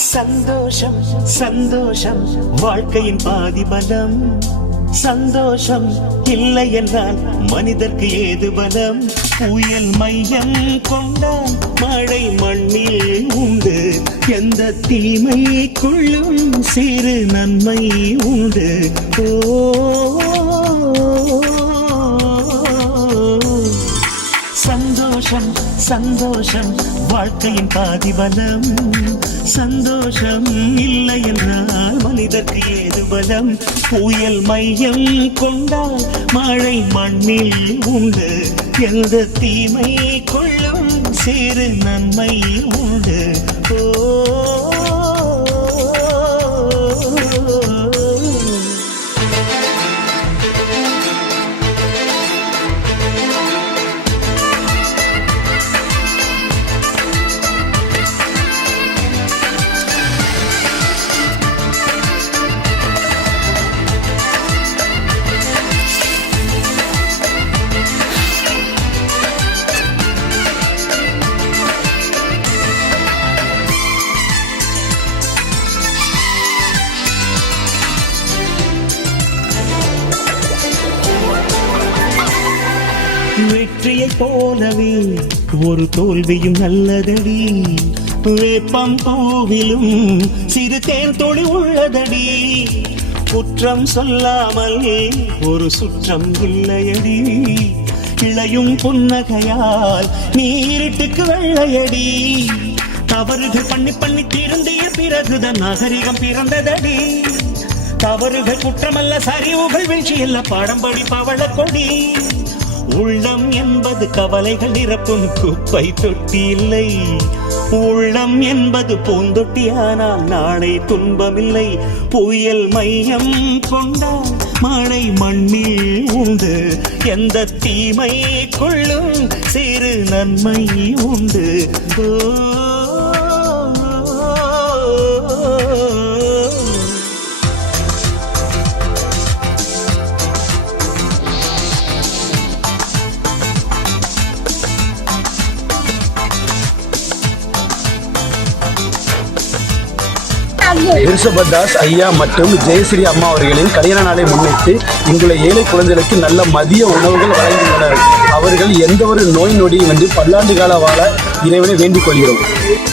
சந்தோஷம் சந்தோஷம். வாழ்க்கையின் பாதி பலம் சந்தோஷம் இல்லை என்றால் மனிதர்க்கு ஏது பலம்? புயல் மையம் கொண்டால் மழை மண்ணில் உண்டு. எந்த தீமைக்குள்ளும் சிறு நன்மை உண்டு. ஓ. சந்தோஷம் சந்தோஷம். வாழ்க்கையின் பாதிபலம். சந்தோஷம் இல்லை என்றால் மனிதர்க்கு ஏது பலம்? புயல் மையம் கொண்டால் மழை மண்ணில் உண்டு. எந்த தீமை கொள்ளும் சிறு நன்மை உண்டு. வெற்றியை போலவே ஒரு தோல்வியும் நல்லதடி. வேப்பம் பூவிலும் சிறு தேன் தொழில் உள்ளதடி. குற்றம் சொல்லாமல் ஒரு சுற்றம் இல்லையடி. இளையும் புன்னகையால் நீரிட்டுக்கு வெள்ளையடி. தவறுகள் பண்ணி பண்ணி திருந்திய பிறகுதான் நாகரிகம் பிறந்ததடி. தவறுகள் குற்றமல்ல சரிவுகள் வீழ்ச்சி இல்ல பாடம் படி பவள கொடி. உள்ளம் என்பது கவலைகள் நிரப்பும் குப்பை தொட்டி இல்லை. உள்ளம் என்பது பூந்தொட்டியானால் நாளை துன்பமில்லை. புயல் மையம் கொண்டால் மழை மண்ணில் உண்டு. எந்த தீமை கொள்ளும் சிறு நன்மை உண்டு. ஓ ரிஷபதாஸ் ஐயா மற்றும் ஜெயஸ்ரீ அம்மா அவர்களின் கல்யாண நாளை முன்னிட்டு இங்குள்ள ஏழை குழந்தைகளுக்கு நல்ல மதிய உணவுகள் வழங்கியுள்ளனர் அவர்கள் எந்த ஒரு நோய் நொடியும் வந்து பல்லாண்டு கால வாழ இறைவனை வேண்டிக் கொள்கிறோம்.